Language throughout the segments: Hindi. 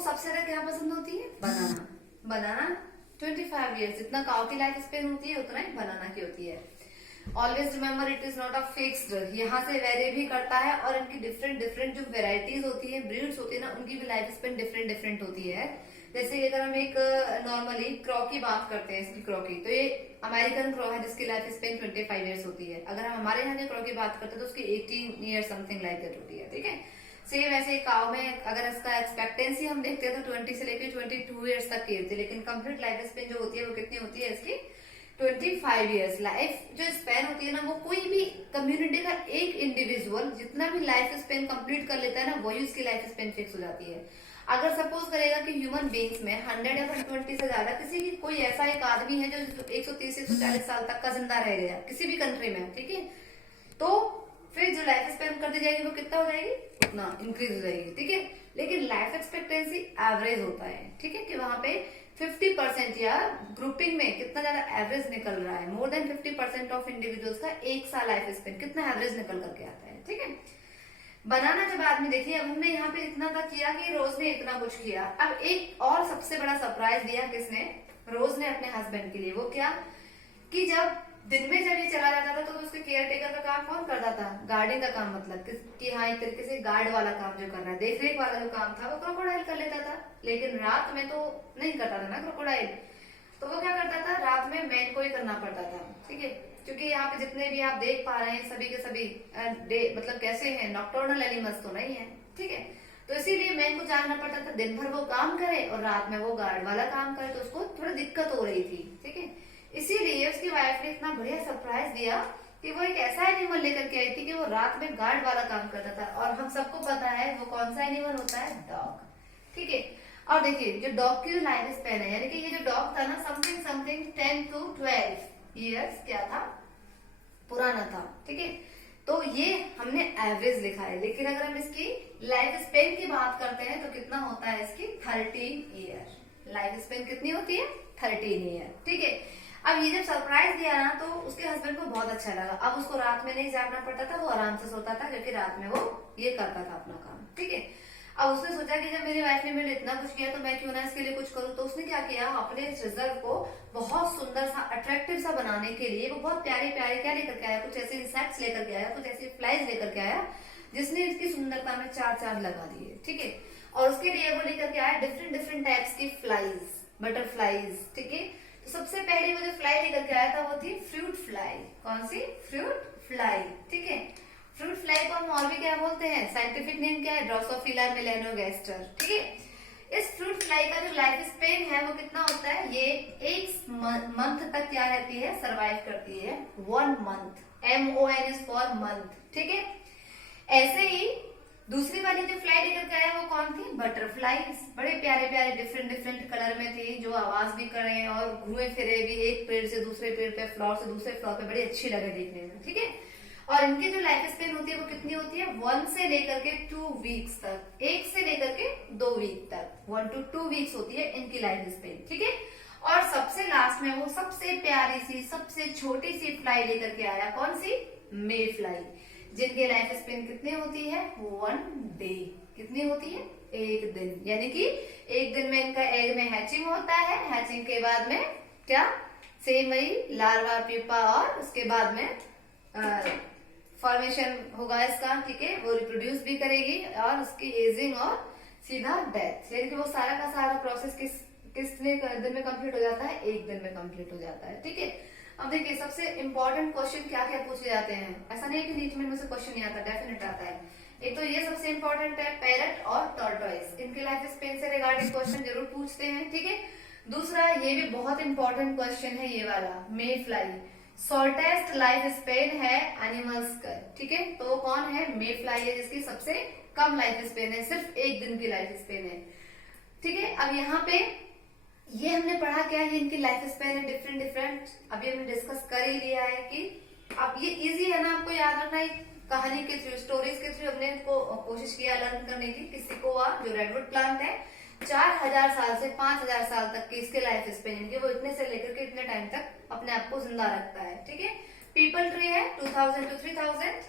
सबसे ज्यादा क्या पसंद होती है? बनाना। बनाना 25 ईयर्स, जितना काउ की लाइफ स्पेन होती है उतना ही बनाना की होती है। Always remember it is not a fixed, यहाँ से वेरी भी करता है और इनकी डिफरेंट डिफरेंट जो वेराइटीज होती है, ब्रीड्स होती है ना, उनकी भी लाइफ स्पेन डिफरेंट डिफरेंट होती है। जैसे अगर हम एक नॉर्मली क्रॉ की बात करते हैं, इसकी क्रॉ की, तो ये अमेरिकन क्रॉ है जिसकी लाइफ स्पेन 25 ईयर्स होती है। अगर हम हमारे यहाँ के क्रॉ की बात करते हैं तो उसकी 18 ईयर्स समथिंग लाइक दैट होती है। ठीक है, सेम ऐसे काउ में अगर इसका एक्सपेक्टेंसी हम देखते हैं तो 20 से लेकर 22 ईयर्स तक की होती है, लेकिन कंप्लीट लाइफ स्पेन जो होती है वो कितनी होती है इसकी? 25 ईयर्स। लाइफ जो स्पेन होती है ना, वो कोई भी कम्युनिटी का एक इंडिविजुअल जितना भी लाइफ स्पेन कंप्लीट कर लेता है ना, वही उसकी लाइफ स्पेन फिक्स हो जाती है। अगर सपोज करेगा कि ह्यूमन बींग्स में 100 या 120 से ज्यादा किसी की कोई ऐसा एक आदमी है जो 130 से 140 साल तक का जिंदा रह गया किसी भी कंट्री में, ठीक है, तो फिर जो लाइफ स्पेन कर दी जाएगी वो कितना हो जाएगी? उतना इंक्रीज हो जाएगी। ठीक है, लेकिन लाइफ एक्सपेक्टेंसी एवरेज होता है। ठीक है, कि वहां पे 50% या ग्रुपिंग में कितना ज्यादा एवरेज निकल रहा है, मोर देन 50% ऑफ इंडिविजुअल्स का एक साल लाइफ स्पेन कितना एवरेज निकल करके आता है। ठीक है, बनाना जब आदमी देखिए, अब हमने यहाँ पे इतना तक किया कि रोज ने इतना कुछ किया, अब एक और सबसे बड़ा सरप्राइज दिया किसने? रोज ने अपने हस्बैंड के लिए। वो क्या कि जब दिन में जब ये चला जाता था तो उसके केयर टेकर का काम कौन करता था? गार्डिंग का काम, मतलब कि हाँ एक तरीके से गार्ड वाला काम जो कर रहा है, देख रेख वाला जो काम था वो क्रोकोडाइल कर लेता था। लेकिन रात में तो नहीं करता था ना क्रोकोडाइल, तो वो क्या करता था? रात में मैन को ही करना पड़ता था। ठीक है, क्योंकि यहाँ पे जितने भी आप देख पा रहे हैं सभी के सभी मतलब कैसे हैं, नॉक्टर्नल एनिमल्स तो नहीं है। ठीक है, तो इसीलिए मैन को जानना पड़ता था, दिन भर वो काम करे और रात में वो गार्ड वाला काम करे, तो उसको थोड़ी दिक्कत हो रही थी। ठीक है, इसीलिए उसकी वाइफ ने इतना बढ़िया सरप्राइज दिया कि वो एक ऐसा एनिमल लेकर के आई थी कि वो रात में गार्ड वाला काम करता था। और हम सबको पता है वो कौन सा एनिमल होता है? डॉग। ठीक है, और देखिए जो डॉग की लाइफ स्पेन है, यानी कि ये जो डॉग था ना, समथिंग समथिंग 10 to 12 ईयर्स क्या था? पुराना था। ठीक है, तो ये हमने एवरेज लिखा है, लेकिन अगर हम इसकी लाइफ स्पेन की बात करते हैं तो कितना होता है इसकी? 13 ईयर। लाइफ स्पेन कितनी होती है? 13 ईयर। ठीक है, अब ये जब सरप्राइज दिया ना तो उसके हस्बैंड को बहुत अच्छा लगा। अब उसको रात में नहीं जागना पड़ता था, वो आराम से सोता था, क्योंकि रात में वो ये करता था अपना काम। ठीक है, अब उसने सोचा कि जब मेरी वाइफ ने मेरे इतना कुछ किया तो मैं क्यों ना इसके लिए कुछ करूं। तो उसने क्या किया, अपने इस रिजल्ट को बहुत सुंदर सा, अट्रैक्टिव सा बनाने के लिए वो बहुत प्यारे प्यारे क्या लेकर के आया? कुछ ऐसे इंसेक्ट्स लेकर के आया, कुछ ऐसी फ्लाइज लेकर के आया जिसने इसकी सुंदरता में चार चांद लगा दिए। ठीक है, और उसके लिए वो लेकर के आया डिफरेंट डिफरेंट टाइप्स की फ्लाइज, बटरफ्लाइज। ठीक है, तो सबसे पहले वो जो फ्लाई लेकर के आया था वो थी फ्रूट फ्लाई। कौन सी? Fruit fly. ठीक है, फ्रूट फ्लाई को हम और भी क्या बोलते हैं? साइंटिफिक नेम क्या है? ड्रोसोफिला मेलेनोगैस्टर। ठीक है, इस फ्रूट फ्लाई का जो लाइफ स्पेन है वो कितना होता है? ये एक मंथ तक क्या रहती है? सरवाइव करती है। 1 month. MON is for month. ठीक है, ऐसे ही दूसरी वाली जो फ्लाई लेकर के आया वो कौन थी? बटरफ्लाईज। बड़े प्यारे प्यारे डिफरेंट डिफरेंट कलर में थी, जो आवाज भी करे और घूमे फिरे भी, एक पेड़ से दूसरे पेड़ पे, फ्लोर से दूसरे फ्लोर पे, बड़ी अच्छी लगे देखने में। ठीक है, और इनकी जो लाइफ स्पेन होती है वो कितनी होती है? 1 से लेकर के 2 वीक्स तक, 1 से लेकर के 2 वीक तक, 1 to 2 वीक्स होती है इनकी लाइफ स्पेन। ठीक है, और सबसे लास्ट में वो सबसे प्यारी सी, सबसे छोटी सी फ्लाई लेकर के आया। कौन सी? मे फ्लाई, जिनकी लाइफ स्पेन कितनी होती है? 1 डे। कितनी होती है? 1 दिन। यानी कि 1 दिन में इनका एग में हैचिंग होता है, हैचिंग के बाद में क्या? सेम वही लार्वा, प्यूपा, और उसके बाद में फॉर्मेशन होगा इसका। ठीक है, वो रिप्रोड्यूस भी करेगी और उसकी एजिंग और सीधा डेथ, यानी कि वो सारा का सारा प्रोसेस कितने दिन में कंप्लीट हो जाता है? 1 दिन में कंप्लीट हो जाता है। ठीक है, अब देखिए सबसे इंपॉर्टेंट क्वेश्चन क्या क्या पूछे जाते हैं। ऐसा नहीं है कि नीट में मुझसे क्वेश्चन नहीं आता, डेफिनेट आता है। एक तो ये सबसे इंपॉर्टेंट है, पैरट और टॉर्टोइस, इनके लाइफ स्पेन से रिगार्डिंग क्वेश्चन जरूर पूछते हैं। ठीक है, दूसरा ये भी बहुत इंपॉर्टेंट क्वेश्चन है, ये वाला मे फ्लाई। शॉर्टेस्ट लाइफ स्पेन है एनिमल्स का। ठीक है, तो वो कौन है? मे फ्लाई है, जिसकी सबसे कम लाइफ स्पेन है, सिर्फ 1 दिन की लाइफ स्पेन है। ठीक है, अब यहाँ पे ये हमने पढ़ा क्या है? इनकी लाइफ स्पेन है डिफरेंट डिफरेंट। अभी हमने डिस्कस कर ही लिया है कि अब ये इजी है ना आपको याद रखना, कहानी के थ्रू, स्टोरीज के थ्रू हमने इसको कोशिश किया लर्न करने की। किसी को जो रेडवुड प्लांट है 4000 साल से 5000 साल तक की इसके लाइफ स्पेन, इनके वो इतने से लेकर के इतने टाइम तक अपने आप को जिंदा रखता है। ठीक है, पीपल ट्री है 2000 to 3000,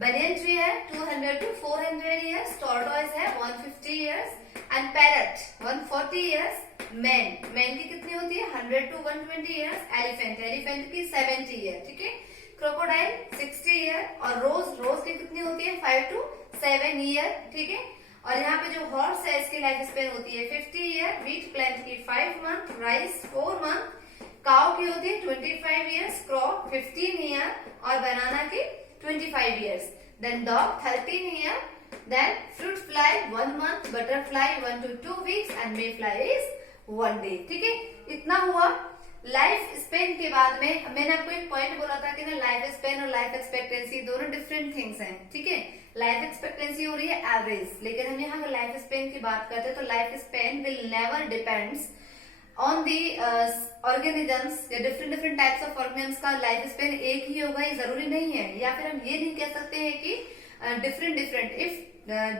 बनियन ट्री है 200 to 400 ईयर्स, टॉर्टोइस है 150 years, and parrot 140 years, man की कितनी होती है 100 to 120 ईयर्स, एलिफेंट की 70 ईयर, ठीक है। क्रोकोडाइल 60 ईयर, और रोज की कितनी होती है 5 to 7 ईयर, ठीक है। और यहाँ पे जो हॉर्स है इसकी लाइफ स्पेन होती है 50 ईयर, व्हीट प्लांट की 5 मंथ, राइस 4 मंथ, काउ की होती है 25 ईयर्स, क्रॉप 15 ईयर और बनाना की 25 years, then dog 13 year, then fruit fly 1 month, butterfly 1 to 2 weeks and mayfly is 1 day, ठीक है। इतना हुआ लाइफ स्पेन के बाद में। मैंने आपको एक पॉइंट बोला था कि ना लाइफ स्पेन और लाइफ एक्सपेक्टेंसी दोनों डिफरेंट थिंग्स हैं, ठीक है। लाइफ एक्सपेक्टेंसी हो रही है एवरेज, लेकिन हम यहाँ अगर लाइफ स्पेन की बात करते हैं तो life span will never depends on the organisms या डिफरेंट टाइप्स ऑफ ऑर्गेनिजम्स का लाइफ स्पेन एक ही होगा, ये जरूरी नहीं है। या फिर हम ये नहीं कह सकते हैं कि different if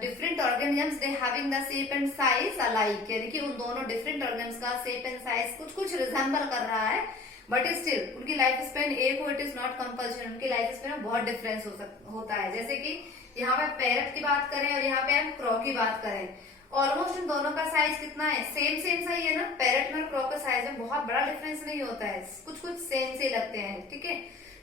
different organisms they having the shape and size alike, यानी कि उन दोनों डिफरेंट ऑर्गेनिजम्स का शेप एंड साइज कुछ रिजेंबल कर रहा है, बट स्टिल उनकी लाइफ स्पेन एक हो, इट इज नॉट कंपल्सन। उनकी लाइफ स्पेन में बहुत डिफरेंस होता है। जैसे कि यहाँ पे पैरट की बात करें और यहाँ पे हम क्रॉ की बात करें, ऑलमोस्ट इन दोनों का साइज कितना है सेम सा ही है ना। पैरट में और क्रॉ के साइज में बहुत बड़ा डिफरेंस नहीं होता है, कुछ सेम से लगते हैं, ठीक है।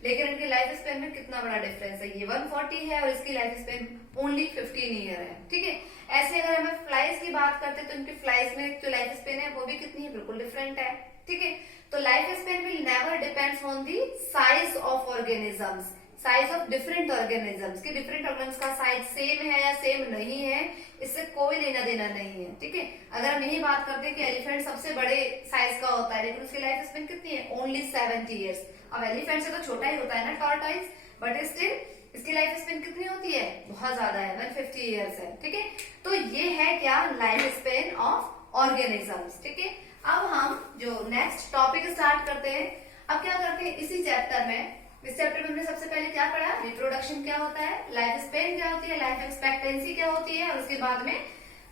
लेकिन इनकी लाइफ स्पेन में कितना बड़ा डिफरेंस है, ये 140 है और इसकी लाइफ स्पेन ओनली 15 ईयर है, ठीक है। ऐसे अगर हमें फ्लाइज की बात करते हैं तो इनकी फ्लाइज में जो लाइफ स्पेन है वो भी कितनी है, बिल्कुल डिफरेंट है, ठीक है। तो life span will never depends on the size of organisms, size of different organisms, कि डिफरेंट ऑर्गेनिजम्स का साइज सेम है या सेम नहीं है, इससे कोई लेना देना नहीं है, ठीक है। अगर हम यही बात करते हैं कि एलिफेंट सबसे बड़े साइज का होता है, लेकिन उसकी लाइफ स्पेन कितनी है ओनली 70 ईयर्स। अब एलिफेंट से तो छोटा ही होता है ना टॉर्टॉइस, बट स्टिल इसकी लाइफ स्पेन कितनी होती है, बहुत ज्यादा है, 150 ईयर्स है, ठीक है। तो ये है क्या लाइफ स्पेन ऑफ ऑर्गेनिजम्स, ठीक है। अब हम जो नेक्स्ट टॉपिक स्टार्ट करते हैं। अब क्या करते हैं इसी चैप्टर में, इस चैप्टर में हमने सबसे पहले क्या पढ़ा, रिप्रोडक्शन क्या होता है, लाइफ स्पेन क्या होती है, लाइफ एक्सपेक्टेंसी क्या होती है, और उसके बाद में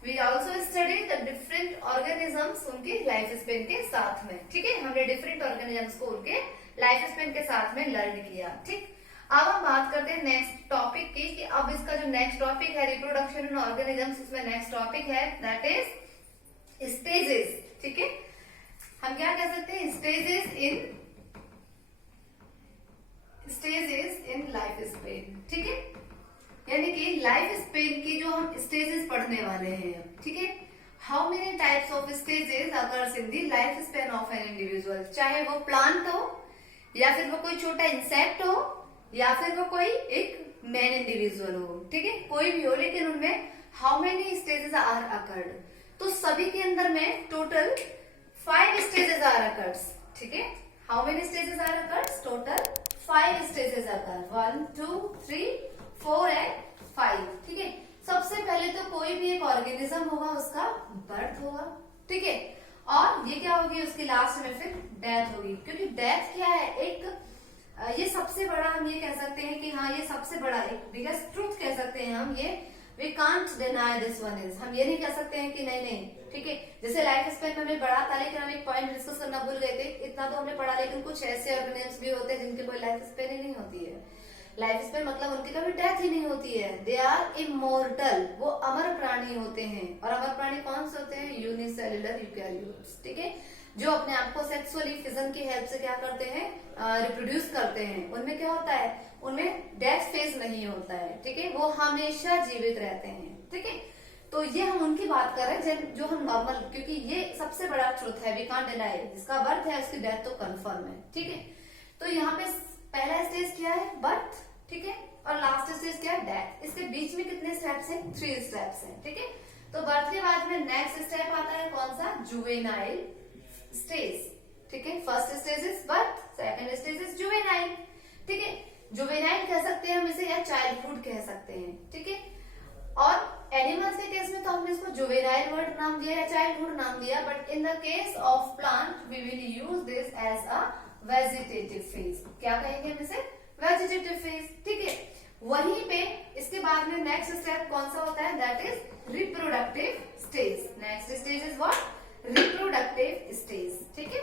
we also study the different organisms उनकी लाइफ स्पेन के साथ में, ठीक है। हमने डिफरेंट ऑर्गेनिजम्स को उनके लाइफ स्पेन के साथ में लर्न किया, ठीक। अब हम बात करते हैं नेक्स्ट टॉपिक की, कि अब इसका जो नेक्स्ट टॉपिक है रिप्रोडक्शन इन ऑर्गेनिजम्स, उसमें नेक्स्ट टॉपिक है दैट इज स्टेजेस, ठीक है। हम क्या कह सकते हैं, स्टेजेस इन लाइफ स्पेन, ठीक है। यानी कि लाइफ स्पेन की जो हम स्टेजेस पढ़ने वाले हैं, ठीक है। How many types of stages occurs in the life span of an individual, चाहे वो प्लांट हो या फिर वो कोई छोटा इंसेक्ट हो या फिर वो कोई एक मैन इंडिविजुअल हो, ठीक है, कोई भी हो, लेकिन उनमें how many stages are occurred, तो सभी के अंदर में टोटल 5 स्टेजेस आर अकर्स, ठीक है। How many stages are occurs, total 5 stages occur, 1 2 3 4 and 5, ठीक है। सबसे पहले तो कोई भी एक ऑर्गेनिज्म होगा उसका बर्थ होगा, ठीक है, और ये क्या होगी उसकी लास्ट में फिर डेथ होगी, क्योंकि डेथ क्या है एक ये सबसे बड़ा हम ये कह सकते हैं कि हाँ ये सबसे बड़ा एक बिगेस्ट ट्रूथ कह सकते हैं हम, ये we can't deny this one is, हम ये नहीं कह सकते हैं कि नहीं, ठीक है। जैसे लाइफ स्पेन में हमने पढ़ा था, लेकिन हम एक पॉइंट डिस्कस करना भूल गए थे, इतना तो हमने पढ़ा, लेकिन कुछ ऐसे ऑर्गेनिजम्स भी होते हैं जिनकी कोई लाइफ स्पेन ही नहीं होती है। लाइफ स्पेन मतलब उनकी कभी डेथ ही नहीं होती है, दे आर इमोर्टल, वो अमर प्राणी होते हैं। और अमर प्राणी कौन से होते हैं, यूनिसेल्युलर यूकैरियोट्स, ठीक है, जो अपने आप को सेक्सुअली फिजन की हेल्प से क्या करते हैं, रिप्रोड्यूस करते हैं। उनमें क्या होता है, उनमें डेथ फेज नहीं होता है, ठीक है, वो हमेशा जीवित रहते हैं, ठीक है। तो ये हम उनकी बात कर रहे हैं जो हम नॉर्मल, क्योंकि ये सबसे बड़ा ट्रुथ है, वी कांट डिनाई, जिसका बर्थ है उसकी डेथ तो कंफर्म है, ठीक है। तो यहाँ पे पहला स्टेज क्या है, बर्थ, ठीक है, और लास्ट स्टेज क्या है, डेथ। इसके बीच में कितने स्टेप्स हैं, 3 स्टेप्स हैं, ठीक है। तो बर्थ के बाद में नेक्स्ट स्टेप आता है कौन सा, जुवेनाइल स्टेज, ठीक है। First stage is birth, second stage is juvenile, ठीक है। जुवेनाइल कह सकते हैं हम इसे, या चाइल्डहुड कह सकते हैं, ठीक है। और एनिमल्स के केस में तो हमने इसको जुवेनाइल वर्ड नाम दिया या चाइल्डहुड नाम दिया, but in the case of plant we will use this as a vegetative phase, क्या कहेंगे हम इसे, वेजिटेटिव फेज, ठीक है। वहीं पे इसके बाद में नेक्स्ट स्टेप कौन सा होता है, that is reproductive stage. Next stage is what, reproductive stage, ठीक है।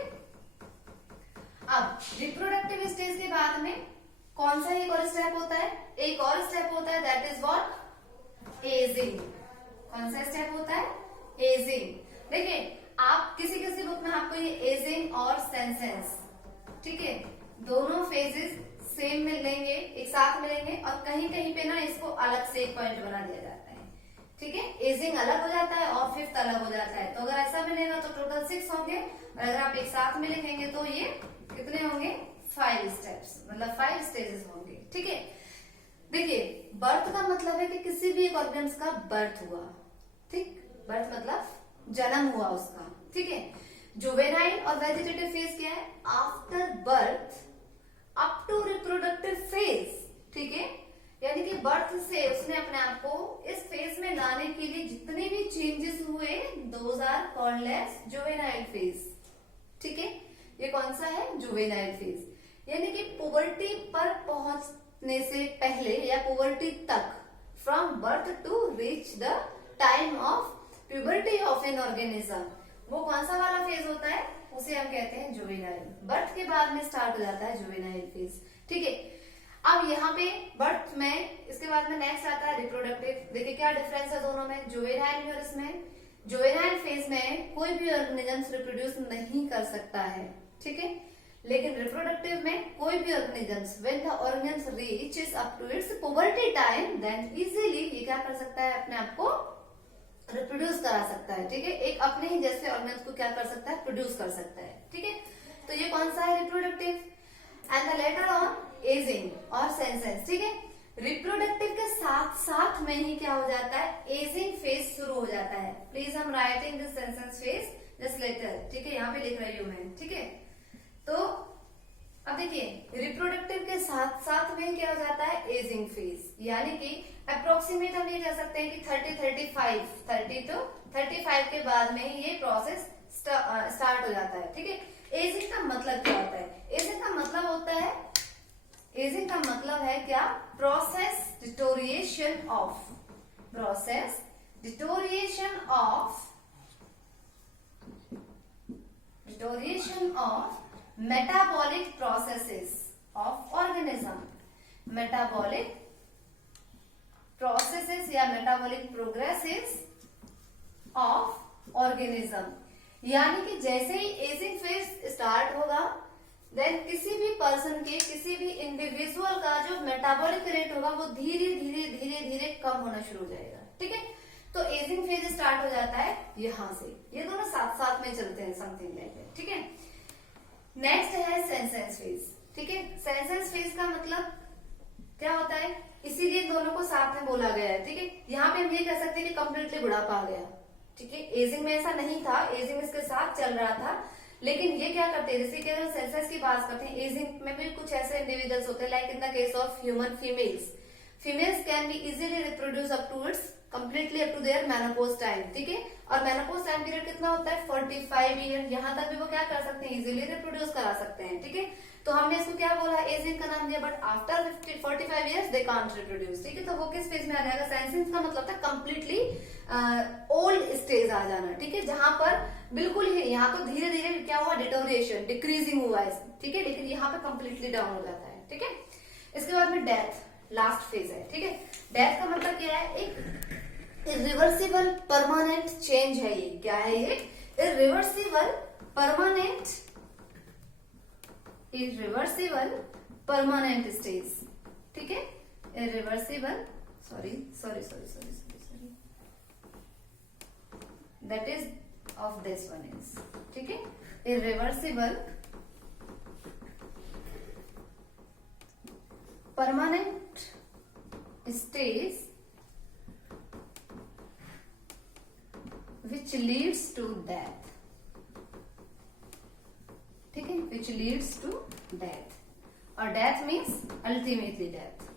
अब रिप्रोडक्टिव स्टेज के बाद में कौन सा एक और स्टेप होता है, एक और स्टेप होता है दैट इज व्हाट, एजिंग। कौन सा स्टेप होता है, एजिंग। एजिंग। देखिए आप किसी किसी बुक में आपको ये एजिंग और सेंसेंस, ठीक है, दोनों फेजेस सेम मिलेंगे, एक साथ मिलेंगे, और कहीं कहीं पे ना इसको अलग से एक पॉइंट बना दिया जाता है, ठीक है। एजिंग अलग हो जाता है और फिफ्थ अलग हो जाता है। तो अगर ऐसा मिलेगा तो टोटल 6 होंगे, और अगर आप एक साथ में लिखेंगे तो ये कितने होंगे, 5 स्टेप्स, मतलब 5 स्टेजेस होंगे, ठीक है। देखिए बर्थ का मतलब है कि किसी भी एक ऑर्गेन्स का बर्थ हुआ, ठीक, बर्थ मतलब जन्म हुआ उसका, ठीक है। जुवेनाइल और वेजिटेटिव फेज क्या है, after birth up to reproductive phase, ठीक है। यानी कि बर्थ से उसने अपने आप को इस फेज में लाने के लिए जितने भी चेंजेस हुए, those are called as juvenile phase, ठीक है। ये कौन सा है, जुवेनाइल फेज, यानी कि पुबर्टी पर पहुंचने से पहले या पुबर्टी तक, from birth to reach the time of puberty of an organism, वो कौन सा वाला फेज होता है, उसे हम कहते हैं जुवेनाइल। बर्थ के बाद में स्टार्ट हो जाता है जुवेनाइल फेज, ठीक है। अब यहाँ पे बर्थ में, इसके बाद में नेक्स्ट आता है रिप्रोडक्टिव। देखिए क्या डिफरेंस है दोनों में, जुवेनाइल में और इसमें। जुवेनाइल फेज में कोई भी ऑर्गेनिज्म रिप्रोड्यूस नहीं कर सकता है, ठीक है, लेकिन रिप्रोडक्टिव में कोई भी organism when the organism reaches up to its puberty time, then easily ये क्या कर सकता है, अपने आप को रिप्रोड्यूस करा सकता है, ठीक है। एक अपने ही जैसे ऑर्गेनिज्म को क्या कर सकता है, प्रोड्यूस कर सकता है, ठीक है। तो ये कौन सा है, reproductive. And the later on ageing और सेंसेंस, ठीक है। रिप्रोडक्टिव के साथ साथ में ही क्या हो जाता है, एजिंग फेज शुरू हो जाता है। प्लीज हम writing this sentences phase this letter, ठीक है, यहाँ पे लिख रही हूं मैं, ठीक है। तो अब देखिए रिप्रोडक्टिव के साथ साथ में क्या हो जाता है, एजिंग फेज, यानी कि अप्रोक्सीमेट हम ये कह सकते हैं कि 30 to 35 के बाद में ये प्रोसेस स्टार्ट हो जाता है, ठीक है। एजिंग का मतलब क्या होता है, एजिंग का मतलब होता है, एजिंग का मतलब है क्या, process deterioration of, process deterioration of metabolic processes of organism, metabolic processes या मेटाबॉलिक प्रोग्रेसेस ऑफ ऑर्गेनिज्म। यानी कि जैसे ही एजिंग फेज स्टार्ट होगा, देन किसी भी पर्सन के, किसी भी इंडिविजुअल का जो मेटाबॉलिक रेट होगा वो धीरे धीरे धीरे धीरे कम होना शुरू हो जाएगा, ठीक है। तो एजिंग फेज स्टार्ट हो जाता है यहां से, ये दोनों साथ साथ में चलते हैं, समथिंग लाइक दैट, ठीक है। नेक्स्ट है सेंसेंस फेज, ठीक है। सेंसेंस फेज का मतलब क्या होता है, इसीलिए दोनों को साथ में बोला गया है, ठीक है। यहाँ पे हम ये कह सकते हैं कि कंप्लीटली बुढ़ापा आ गया, ठीक है। एजिंग में ऐसा नहीं था, एजिंग इसके साथ चल रहा था, लेकिन ये क्या करते हैं, जैसे कि अगर सेंसेस की बात करते हैं, एजिंग में भी कुछ ऐसे इंडिविजुअल्स होते हैं, like in the case of human females can be easily reproduce up to its completely up to their menopause time, ठीक है। और मेनोपॉज टाइम पीरियड कितना होता है, 45 ईयर, यहाँ तक भी वो क्या कर सकते हैं, इजीली रिप्रोड्यूस करा सकते हैं, ठीक है। तो हमने इसको क्या बोला, एजिंग का नाम दिया, but after 45 years they can't reproduce, ठीक है। तो वो किस फेज में आ जाएगा, सेंसेस का मतलब था कंप्लीटली ओल्ड स्टेज आ जाना, ठीक है, जहां पर बिल्कुल ही, यहाँ तो धीरे धीरे क्या हुआ, डिटोरिएशन, डिक्रीजिंग हुआ है, ठीक है, लेकिन यहाँ पे कंप्लीटली डाउन हो जाता है, ठीक है। इसके बाद में डेथ लास्ट फेज है, ठीक है। डेथ का मतलब क्या है, एक इरिवर्सिबल परमानेंट चेंज है, ये क्या है, ये इरिवर्सिबल परमानेंट स्टेज, ठीक है। Irreversible, sorry that is of this one is, ठीक है, irreversible permanent stage which leads to death, ठीक है, which leads to death, और death means ultimately death,